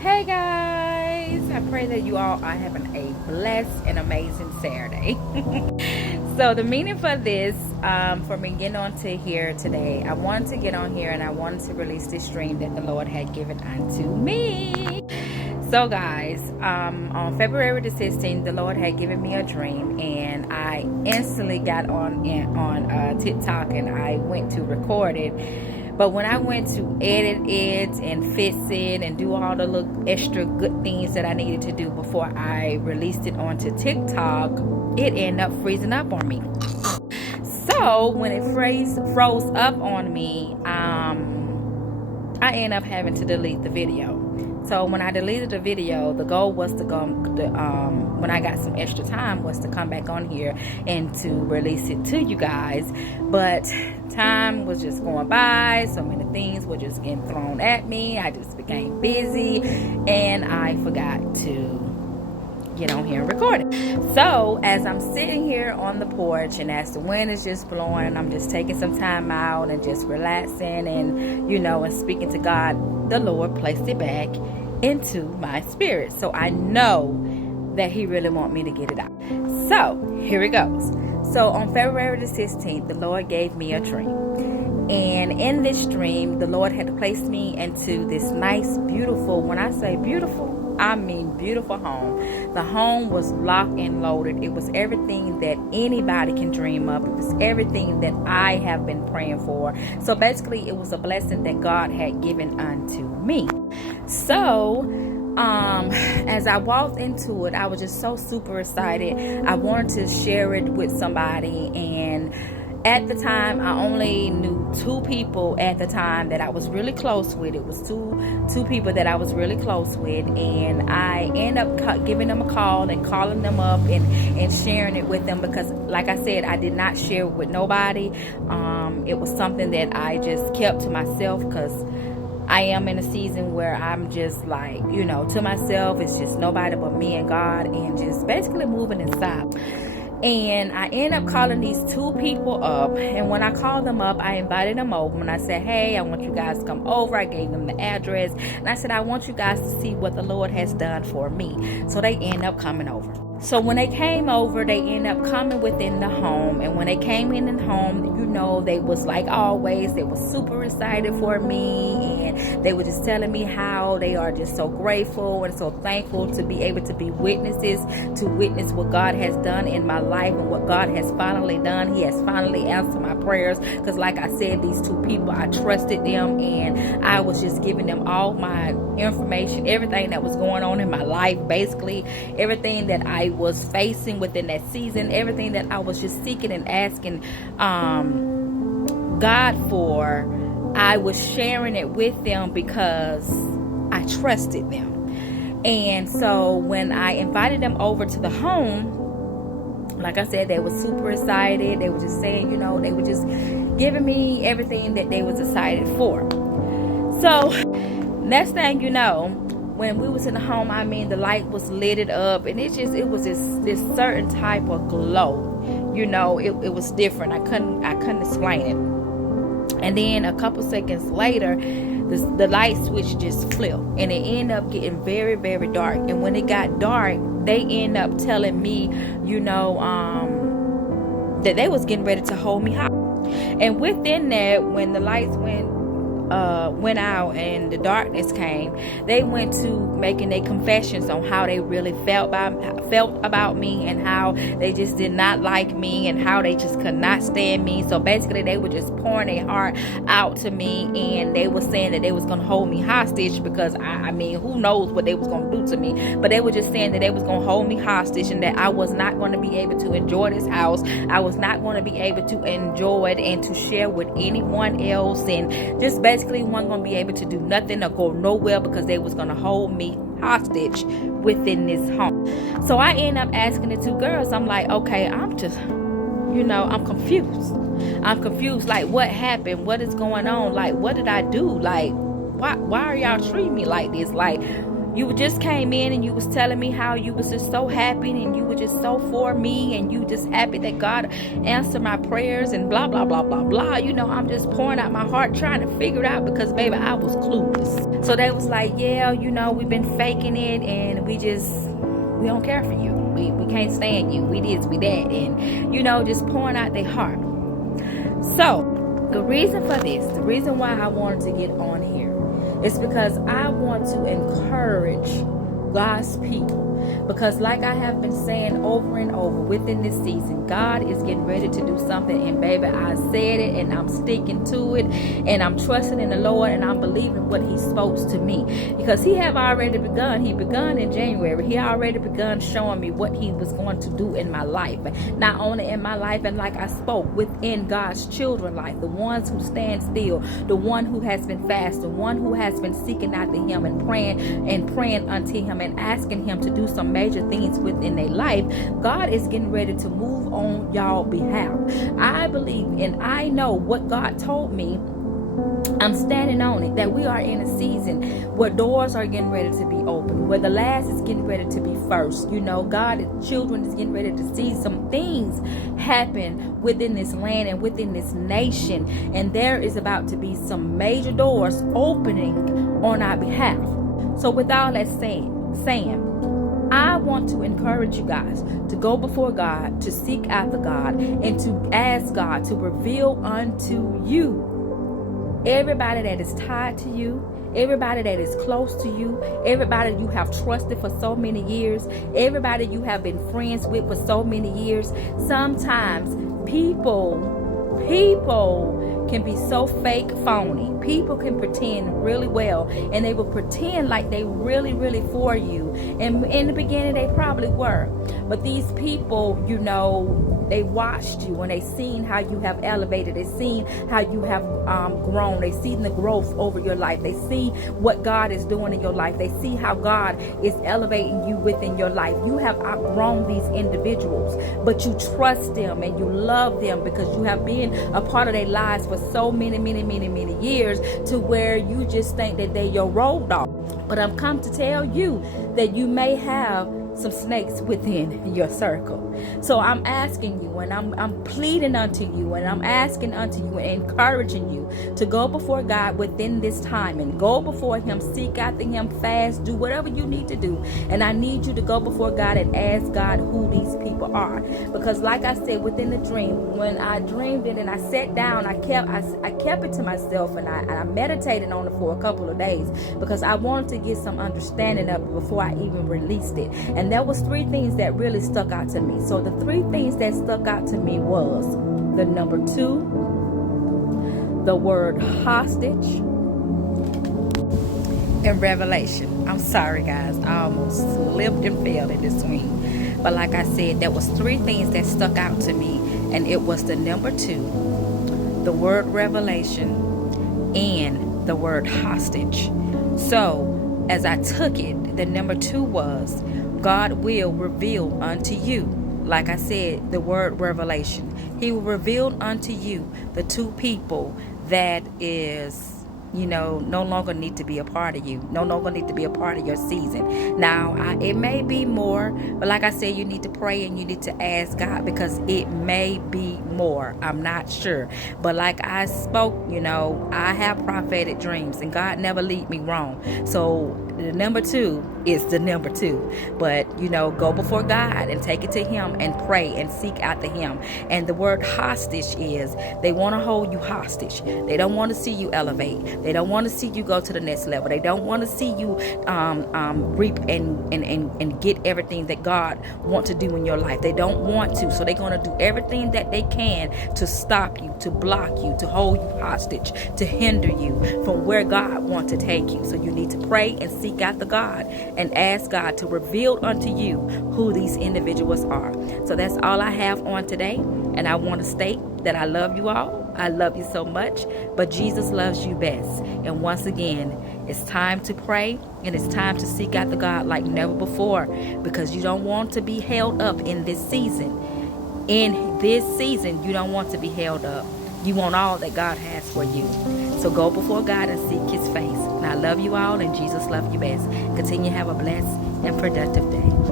Hey guys, I pray that you all are having a blessed and amazing Saturday. So the meaning for this, for me getting on to here today, I wanted to get on here and I wanted to release this dream that the Lord had given unto me. So guys, on February the 16th, the Lord had given me a dream, and I instantly got on TikTok and I went to record it. But when I went to edit it and fix it and do all the little extra good things that I needed to do before I released it onto TikTok, it ended up freezing up on me. So when it froze up on me, I ended up having to delete the video. So when I deleted the video, the goal was to go, when I got some extra time, was to come back on here and to release it to you guys. But time was just going by, so many things were just getting thrown at me. I just became busy and I forgot to get on here and record it. So as I'm sitting here on the porch and as the wind is just blowing and I'm just taking some time out and just relaxing and and speaking to God, the Lord placed it back into my spirit. So I know that He really wants me to get it out. So here it goes. So on February the 16th, the Lord gave me a dream. And in this dream, the Lord had placed me into this nice, beautiful, when I say beautiful, I mean beautiful home. The home was locked and loaded. It was everything that anybody can dream of. It was everything that I have been praying for. So basically, it was a blessing that God had given unto me. So as I walked into it, I was just so super excited. I wanted to share it with somebody, and at the time, I only knew two people at the time that I was really close with. It was two people that I was really close with, and I ended up giving them a call and calling them up and sharing it with them because, like I said, I did not share it with nobody. It was something that I just kept to myself because I am in a season where I'm just like, to myself. It's just nobody but me and God, and just basically moving inside. And I ended up calling these two people up, and when I called them up, I invited them over, and I said, hey, I want you guys to come over. I gave them the address, and I said, I want you guys to see what the Lord has done for me. So they ended up coming over. So when they came over, they ended up coming within the home, and when they came in the home, they was like always, they were super excited for me, and they were just telling me how they are just so grateful and so thankful to be able to be witnesses, to witness what God has done in my life and what God has finally done. He has finally answered my prayers, because like I said, these two people, I trusted them, and I was just giving them all my information, everything that was going on in my life, basically everything that I was facing within that season, everything that I was just seeking and asking God for. I was sharing it with them because I trusted them. And so when I invited them over to the home, like I said, they were super excited. They were just saying, they were just giving me everything that they was excited for. So next thing you know, when we was in the home, I mean, the light was lit up, and it was this certain type of glow. It was different. I couldn't explain it. And then a couple seconds later, the light switch just flipped, and it ended up getting very, very dark. And when it got dark, they ended up telling me, that they was getting ready to hold me hostage. And within that, when the lights went out and the darkness came, they went to making their confessions on how they really felt about me, and how they just did not like me, and how they just could not stand me. So basically, they were just pouring their heart out to me, and they were saying that they was going to hold me hostage because I mean, who knows what they was going to do to me, but they were just saying that they was going to hold me hostage, and that I was not going to be able to enjoy this house. I was not going to be able to enjoy it and to share with anyone else, and just basically wasn't going to be able to do nothing or go nowhere because they was going to hold me hostage within this home. So I end up asking the two girls, I'm like, okay, I'm just, I'm confused. I'm confused. Like, what happened? What is going on? Like, what did I do? Like, why are y'all treating me like this? Like, You just came in and you was telling me how you was just so happy and you were just so for me and you just happy that God answered my prayers and blah, blah, blah, blah, blah. You know, I'm just pouring out my heart trying to figure it out because, baby, I was clueless. So they was like, yeah, you know, we've been faking it and we don't care for you. We can't stand you. We this, we that. And, you know, just pouring out their heart. So the reason for this, the reason why I wanted to get on here is because I want to encourage God's people. Because like I have been saying over and over within this season, God is getting ready to do something. And baby, I said it and I'm sticking to it. And I'm trusting in the Lord and I'm believing what he spoke to me. Because he have already begun. He begun in January. He already begun showing me what he was going to do in my life. Not only in my life, and like I spoke, within God's children's life. The ones who stand still. The one who has been fasting. The one who has been seeking after him and praying unto him and asking him to do some major things within their life. God is getting ready to move on y'all behalf. I believe and I know what God told me. I'm standing on it, that we are in a season where doors are getting ready to be open, where the last is getting ready to be first. You know, God and children is getting ready to see some things happen within this land and within this nation. And there is about to be some major doors opening on our behalf. So with all that saying, I want to encourage you guys to go before God, to seek after God, and to ask God to reveal unto you everybody that is tied to you, everybody that is close to you, everybody you have trusted for so many years, everybody you have been friends with for so many years. Sometimes people can be so fake, phony. People can pretend really well, and they will pretend like they really for you. And in the beginning, they probably were. But these people, you know, they watched you and they seen how you have elevated. They seen how you have grown. They seen the growth over your life. They see what God is doing in your life. They see how God is elevating you within your life. You have outgrown these individuals, but you trust them and you love them because you have been a part of their lives for so many years, to where you just think that they're your road dog. But I'm come to tell you that you may have some snakes within your circle. So I'm asking you, and I'm pleading unto you, and I'm asking unto you and encouraging you to go before God within this time, and go before him, seek after him, fast, do whatever you need to do. And I need you to go before God and ask God who these people are. Because like I said, within the dream, when I dreamed it and I sat down, I kept it to myself, and I meditated on it for a couple of days because I wanted to get some understanding of it before I even released it. And there was 3 things that really stuck out to me. So the 3 things that stuck out to me was the number 2, the word hostage, and revelation. I'm sorry guys, I almost slipped and fell in this swing. But like I said, there was 3 things that stuck out to me, and it was the number 2, the word revelation, and the word hostage. So as I took it, the number 2 was God will reveal unto you. Like I said, the word revelation. He will reveal unto you the 2 people that is, you know, no longer need to be a part of you, no longer need to be a part of your season. Now, it may be more, but like I said, you need to pray and you need to ask God, because it may be more. I'm not sure. But like I spoke, you know, I have prophetic dreams and God never lead me wrong. So the number 2 is the number 2. But, you know, go before God and take it to him and pray and seek after him. And the word hostage is they want to hold you hostage. They don't want to see you elevate. They don't want to see you go to the next level. They don't want to see you reap and get everything that God wants to do in your life. They don't want to. So they're going to do everything that they can to stop you, to block you, to hold you hostage, to hinder you from where God wants to take you. So you need to pray and seek after God and ask God to reveal unto you who these individuals are. So that's all I have on today. And I want to state that I love you all. I love you so much, but Jesus loves you best. And once again, it's time to pray and it's time to seek after God like never before, because you don't want to be held up in this season. In this season, you don't want to be held up. You want all that God has for you. So go before God and seek his face. Now I love you all, and Jesus loves you best. Continue to have a blessed and productive day.